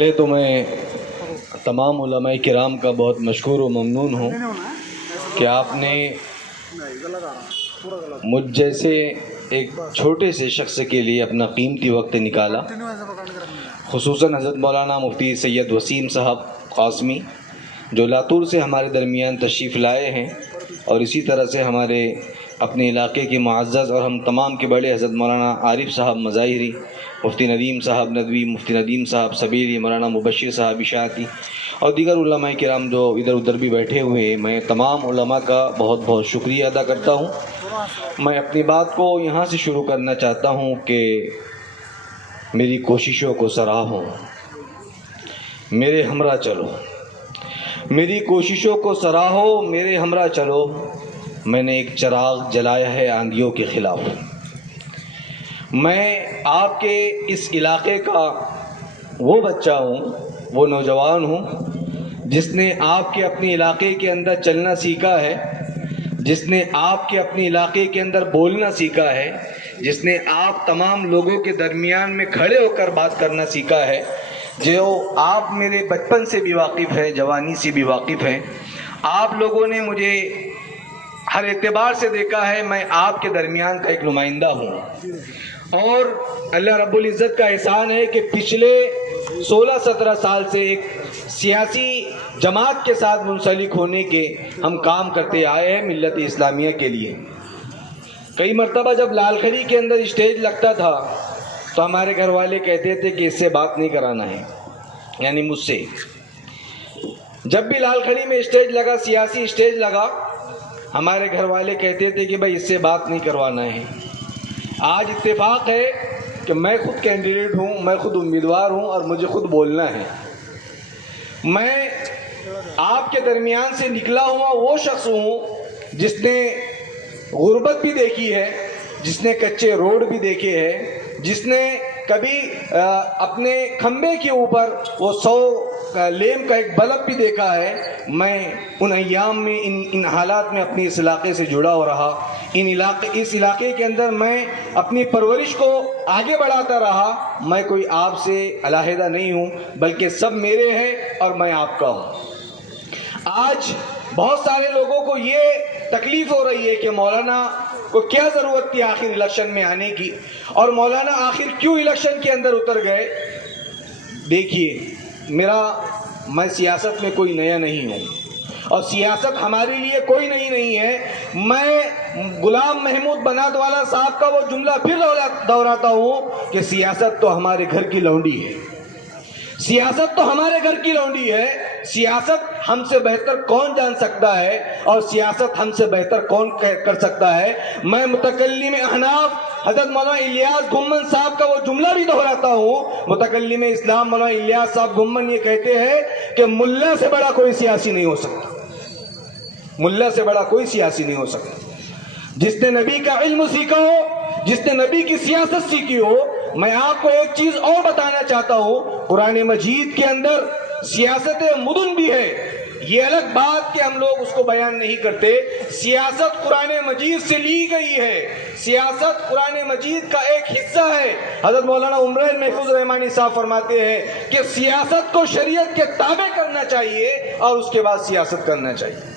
پہلے تو میں تمام علماء کرام کا بہت مشکور و ممنون ہوں کہ آپ نے مجھ جیسے ایک چھوٹے سے شخص کے لیے اپنا قیمتی وقت نکالا، خصوصاً حضرت مولانا مفتی سید وسیم صاحب قاسمی جو لاتور سے ہمارے درمیان تشریف لائے ہیں، اور اسی طرح سے ہمارے اپنے علاقے کے معزز اور ہم تمام کے بڑے حضرت مولانا عارف صاحب مظاہری، مفتی ندیم صاحب ندوی، مفتی ندیم صاحب سبیلی، مولانا مبشر صاحب اشاعتی اور دیگر علماء کرام جو ادھر ادھر بھی بیٹھے ہوئے ہیں، میں تمام علماء کا بہت بہت شکریہ ادا کرتا ہوں۔ میں اپنی بات کو یہاں سے شروع کرنا چاہتا ہوں کہ میری کوششوں کو سراہو، میرے ہمراہ چلو، میری کوششوں کو سراہو، میرے ہمراہ چلو، میں نے ایک چراغ جلایا ہے آندھیوں کے خلاف۔ میں آپ کے اس علاقے کا وہ بچہ ہوں، وہ نوجوان ہوں جس نے آپ کے اپنے علاقے کے اندر چلنا سیکھا ہے، جس نے آپ کے اپنے علاقے کے اندر بولنا سیکھا ہے، جس نے آپ تمام لوگوں کے درمیان میں کھڑے ہو کر بات کرنا سیکھا ہے، جو آپ میرے بچپن سے بھی واقف ہیں، جوانی سے بھی واقف ہیں۔ آپ لوگوں نے مجھے ہر اعتبار سے دیکھا ہے، میں آپ کے درمیان کا ایک نمائندہ ہوں، اور اللہ رب العزت کا احسان ہے کہ پچھلے 16-17 سال سے ایک سیاسی جماعت کے ساتھ منسلک ہونے کے ہم کام کرتے آئے ہیں ملت اسلامیہ کے لیے۔ کئی مرتبہ جب لال کھڑی کے اندر اسٹیج لگتا تھا تو ہمارے گھر والے کہتے تھے کہ اس سے بات نہیں کرانا ہے، یعنی مجھ سے۔ جب بھی لال کھڑی میں اسٹیج لگا، سیاسی اسٹیج لگا، ہمارے گھر والے کہتے تھے کہ بھائی اس سے بات نہیں کروانا ہے۔ آج اتفاق ہے کہ میں خود کینڈیڈیٹ ہوں، میں خود امیدوار ہوں اور مجھے خود بولنا ہے۔ میں آپ کے درمیان سے نکلا ہوا وہ شخص ہوں جس نے غربت بھی دیکھی ہے، جس نے کچے روڈ بھی دیکھے ہیں، جس نے کبھی اپنے کھمبے کے اوپر وہ 100 لیم کا ایک بلب بھی دیکھا ہے۔ میں ان ایام میں ان حالات میں اپنی اس علاقے سے جڑا ہو رہا، اس علاقے کے اندر میں اپنی پرورش کو آگے بڑھاتا رہا۔ میں کوئی آپ سے علیحدہ نہیں ہوں، بلکہ سب میرے ہیں اور میں آپ کا ہوں۔ آج بہت سارے لوگوں کو یہ تکلیف ہو رہی ہے کہ مولانا کو کیا ضرورت تھی آخر الیکشن میں آنے کی، اور مولانا آخر کیوں الیکشن کے اندر اتر گئے۔ دیکھیے، میں سیاست میں کوئی نیا نہیں ہوں، اور سیاست ہمارے لیے کوئی نئی نہیں ہے۔ میں غلام محمود بنات والا صاحب کا وہ جملہ پھر دہراتا ہوں کہ سیاست تو ہمارے گھر کی لونڈی ہے، سیاست تو ہمارے گھر کی لونڈی ہے۔ سیاست ہم سے بہتر کون جان سکتا ہے، اور سیاست ہم سے بہتر کون کر سکتا ہے۔ میں متکلم احناف حضرت مولانا الیاس گھمن صاحب کا وہ جملہ بھی دہراتا ہوں۔ متکلم اسلام مولانا الیاس صاحب گھمن یہ کہتے ہیں کہ ملا سے بڑا کوئی سیاسی نہیں ہو سکتا، ملا سے بڑا کوئی سیاسی نہیں ہو سکتا۔ جس نے نبی کا علم سیکھا ہو، جس نے نبی کی سیاست سیکھی ہو۔ میں آپ کو ایک چیز اور بتانا چاہتا ہوں، قرآن مجید کے اندر سیاست مدن بھی ہے۔ یہ الگ بات کہ ہم لوگ اس کو بیان نہیں کرتے۔ سیاست قرآن مجید سے لی گئی ہے، سیاست قرآن مجید کا ایک حصہ ہے۔ حضرت مولانا عمران محفوظ رحمانی صاحب فرماتے ہیں کہ سیاست کو شریعت کے تابع کرنا چاہیے اور اس کے بعد سیاست کرنا چاہیے۔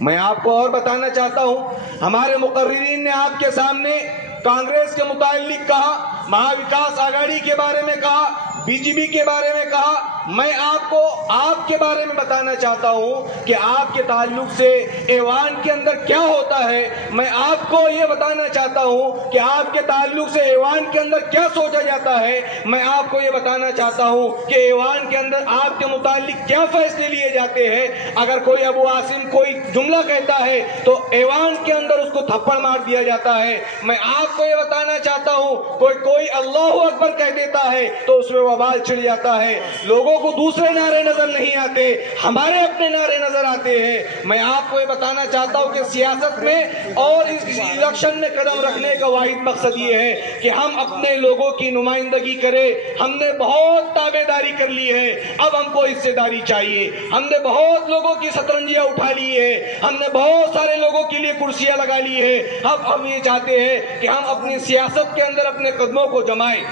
میں آپ کو اور بتانا چاہتا ہوں، ہمارے مقررین نے آپ کے سامنے کانگریس کے متعلق کہا، مہا وکاس آگاڑی کے بارے میں کہا، بی جے پی کے بارے میں کہا۔ میں آپ کو آپ کے بارے میں بتانا چاہتا ہوں کہ آپ کے تعلق سے ایوان کے اندر کیا ہوتا ہے۔ میں آپ کو یہ بتانا چاہتا ہوں کہ آپ کے تعلق سے ایوان کے اندر کیا سوچا جاتا ہے۔ میں آپ کو یہ بتانا چاہتا ہوں کہ ایوان کے اندر آپ کے متعلق کیا فیصلے لیے جاتے ہیں۔ اگر کوئی ابو عاصم کوئی جملہ کہتا ہے تو ایوان کے اندر اس کو تھپڑ مار دیا جاتا ہے۔ میں آپ کو یہ بتانا چاہتا ہوں، کوئی اللہ اکبر کہہ دیتا ہے تو اس میں وبال چھڑ جاتا ہے۔ لوگوں کو دوسرے نعرے نظر نہیں آتے، ہمارے اپنے نعرے نظر آتے ہیں۔ میں آپ کو یہ بتانا چاہتا ہوں کہ سیاست میں اور اس الیکشن میں قدم رکھنے کا واحد مقصد یہ ہے کہ ہم اپنے لوگوں کی نمائندگی کریں۔ ہم نے بہت تابع داری کر لی ہے، اب ہم کو حصے داری چاہیے۔ ہم نے بہت لوگوں کی سترنجیاں اٹھا لی ہے، ہم نے بہت سارے لوگوں کے لیے کرسیاں لگا لی ہے۔ اب ہم یہ چاہتے ہیں کہ ہم اپنی سیاست کے اندر اپنے قدموں کو جمائیں۔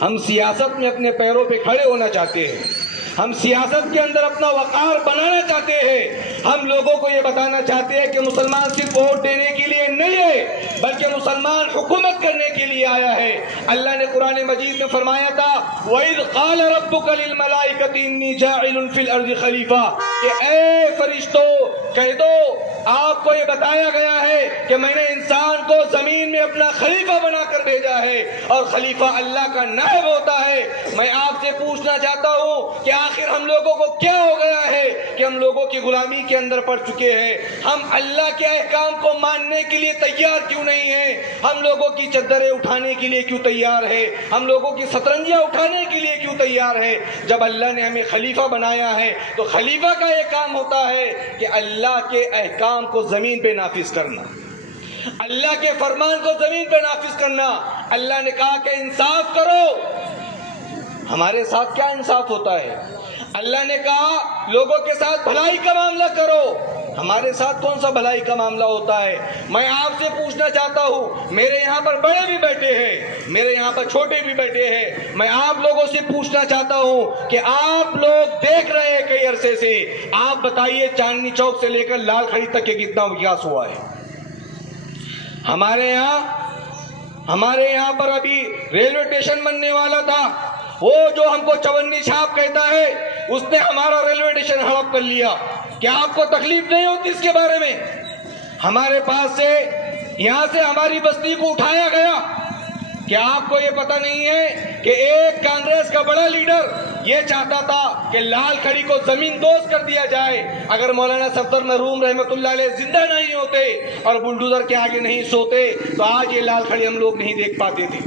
ہم سیاست میں اپنے پیروں پہ کھڑے ہونا چاہتے ہیں، ہم سیاست کے اندر اپنا وقار بنانا چاہتے ہیں، ہم لوگوں کو یہ بتانا چاہتے ہیں کہ مسلمان صرف ووٹ دینے کے لیے نہیں ہے بلکہ مسلمان حکومت کرنے کے لیے آیا ہے۔ اللہ نے قرآن مجید میں فرمایا تھا وَإِذْ قَالَ رَبُّكَ لِلْمَلَائِكَةِ إِنِّي جَاعِلٌ فِي الْأَرْضِ خَلِيفَةً کہ اے فرشتوں کہہ دو آپ کو یہ بتایا گیا ہے کہ میں نے انسان کو زمین میں اپنا خلیفہ بنا کر بھیجا ہے، اور خلیفہ اللہ کا نائب ہوتا ہے۔ میں آپ سے پوچھنا چاہتا ہوں کہ آخر ہم لوگوں کو کیا ہو گیا ہے کہ ہم لوگوں کی غلامی کے اندر پڑ چکے ہیں؟ ہم اللہ کے احکام کو ماننے کے لیے تیار کیوں نہیں ہیں؟ ہم لوگوں کی چادریں اٹھانے کے لیے کیوں تیار ہے؟ ہم لوگوں کی سترنجیاں اٹھانے کے لیے کیوں تیار ہے؟ جب اللہ نے ہمیں خلیفہ بنایا ہے تو خلیفہ کا یہ کام ہوتا ہے کہ اللہ کے احکام کو زمین پہ نافذ کرنا، اللہ کے فرمان کو زمین پہ نافذ کرنا۔ اللہ نے کہا کہ انصاف کرو، ہمارے ساتھ کیا انصاف ہوتا ہے؟ اللہ نے کہا لوگوں کے ساتھ بھلائی کا معاملہ کرو، ہمارے ساتھ کون سا بھلائی کا معاملہ ہوتا ہے؟ میں آپ سے پوچھنا چاہتا ہوں، میرے یہاں پر بڑے بھی بیٹھے ہیں، میرے یہاں پر چھوٹے بھی بیٹھے ہیں، میں آپ لوگوں سے پوچھنا چاہتا ہوں کہ آپ لوگ دیکھ رہے ہیں کئی عرصے سے، آپ بتائیے چاندنی چوک سے لے کر لال کھڑی تک کے کتنا وکاس ہوا ہے؟ ہمارے یہاں پر ابھی ریلوے اسٹیشن بننے والا تھا، وہ جو ہم کو چونی چھاپ کہتا ہے اس نے ہمارا ریلوے اسٹیشن ہڑپ کر لیا۔ کیا آپ کو تکلیف نہیں ہوتی اس کے بارے میں؟ ہمارے پاس سے یہاں سے ہماری بستی کو اٹھایا گیا۔ کیا آپ کو یہ پتہ نہیں ہے کہ ایک کانگریس کا بڑا لیڈر یہ چاہتا تھا کہ لال کھڑی کو زمین دوز کر دیا جائے؟ اگر مولانا صفدر مرحوم رحمۃ اللہ علیہ زندہ نہیں ہوتے اور بلڈوزر کے آگے نہیں سوتے تو آج یہ لال کھڑی ہم لوگ نہیں دیکھ پاتے تھے۔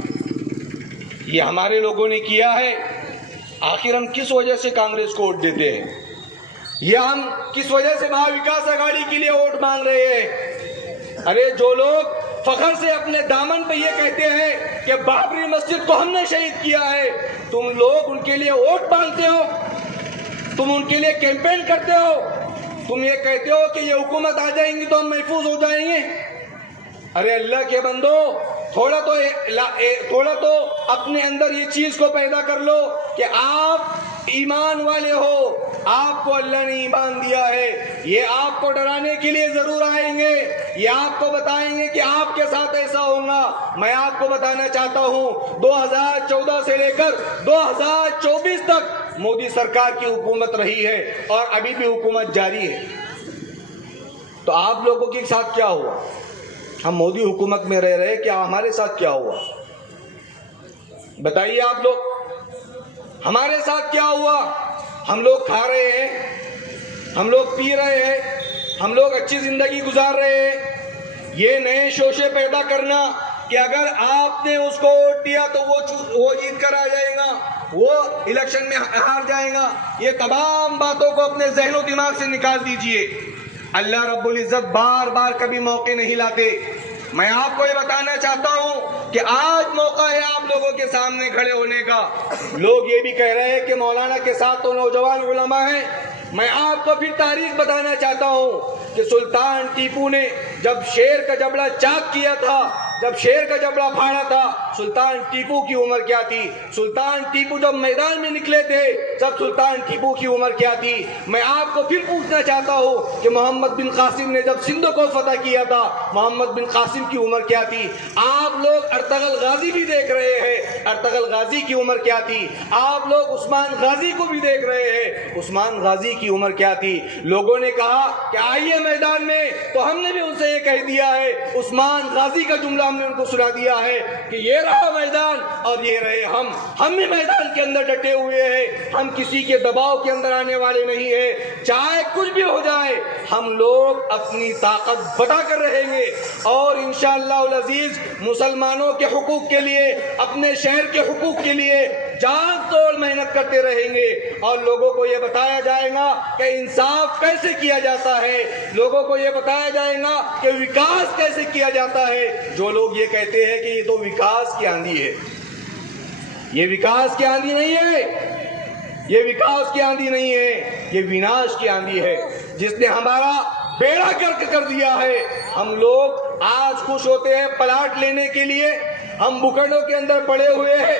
یہ ہمارے لوگوں نے کیا ہے۔ آخر ہم کس وجہ سے کانگریس کو ووٹ دیتے ہیں؟ یہ ہم کس وجہ سے مہا وکاس اگاڑی کے لیے ووٹ مانگ رہے ہیں؟ ارے جو لوگ فخر سے اپنے دامن پہ یہ کہتے ہیں کہ بابری مسجد کو ہم نے شہید کیا ہے، تم لوگ ان کے لیے ووٹ مانگتے ہو، تم ان کے لیے کیمپین کرتے ہو، تم یہ کہتے ہو کہ یہ حکومت آ جائیں گی تو ہم محفوظ ہو جائیں گے۔ ارے اللہ کے بندو، تھوڑا تو اپنے اندر یہ چیز کو پیدا کر لو کہ آپ ایمان والے ہو، آپ کو اللہ نے ایمان دیا ہے۔ یہ آپ کو ڈرانے کے لیے ضرور آئیں گے، یہ آپ کو بتائیں گے کہ آپ کے ساتھ ایسا ہوگا۔ میں آپ کو بتانا چاہتا ہوں 2014 سے لے کر 2024 تک مودی سرکار کی حکومت رہی ہے اور ابھی بھی حکومت جاری ہے۔ تو آپ لوگوں کے ساتھ کیا ہوا؟ ہم مودی حکومت میں رہ رہے، کیا ہمارے ساتھ کیا ہوا؟ بتائیے آپ لوگ، ہمارے ساتھ کیا ہوا؟ ہم لوگ کھا رہے ہیں، ہم لوگ پی رہے ہیں، ہم لوگ اچھی زندگی گزار رہے ہیں۔ یہ نئے شوشے پیدا کرنا کہ اگر آپ نے اس کو ووٹ دیا تو وہ جیت کر آ جائے گا، وہ الیکشن میں ہار جائے گا، یہ تمام باتوں کو اپنے ذہن و دماغ سے نکال دیجئے۔ اللہ رب العزت بار بار کبھی موقع نہیں لاتے۔ میں آپ کو یہ بتانا چاہتا ہوں کہ آج موقع ہے آپ لوگوں کے سامنے کھڑے ہونے کا۔ لوگ یہ بھی کہہ رہے ہیں کہ مولانا کے ساتھ تو نوجوان علماء ہیں۔ میں آپ کو پھر تاریخ بتانا چاہتا ہوں کہ سلطان ٹیپو نے جب شیر کا جبڑا چاک کیا تھا، جب شیر کا جبڑا پھاڑا تھا، سلطان ٹیپو کی عمر کیا تھی؟ سلطان ٹیپو جب میدان میں نکلے تھے جب سلطان ٹیپو کی عمر کیا تھی؟ میں آپ کو پھر پوچھنا چاہتا ہوں کہ محمد بن قاسم نے جب سندھ کو فتح کیا تھا، محمد بن قاسم کی عمر کیا تھی؟ آپ لوگ ارطغرل غازی بھی دیکھ رہے ہیں، ارطغرل غازی کی عمر کیا تھی؟ آپ لوگ عثمان غازی کو بھی دیکھ رہے ہیں، عثمان غازی کی عمر کیا تھی؟ لوگوں نے کہا کہ آئیے میدان میں، تو ہم نے بھی ان سے یہ کہہ دیا ہے، عثمان غازی کا جملہ ہم نے ان کو سنا دیا ہے کہ یہ رہا میدان اور یہ رہے ہم بھی میدان کے اندر ڈٹے ہوئے ہیں، ہم کسی کے دباؤ کے اندر آنے والے نہیں ہیں، چاہے کچھ بھی ہو جائے ہم لوگ اپنی طاقت بتا کر رہیں گے اور انشاءاللہ العزیز مسلمانوں کے حقوق کے لیے، اپنے شہر کے حقوق کے لیے جان توڑ محنت کرتے رہیں گے، اور لوگوں کو یہ بتایا جائے گا کہ انصاف کیسے کیا جاتا ہے، لوگوں کو یہ بتایا جائے گا کہ وکاس کیسے کیا جاتا ہے۔ جو لوگ یہ کہتے ہیں کہ یہ تو وکاس کی آندھی ہے، یہ وکاس کی آندھی نہیں ہے، یہ وکاس کی آندھی نہیں ہے، یہ وناش کی آندھی ہے جس نے ہمارا بیڑا گرک کر دیا ہے۔ ہم لوگ آج خوش ہوتے ہیں پلاٹ لینے کے لیے، ہم بکڑوں کے اندر پڑے ہوئے ہیں،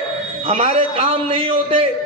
ہمارے کام نہیں ہوتے.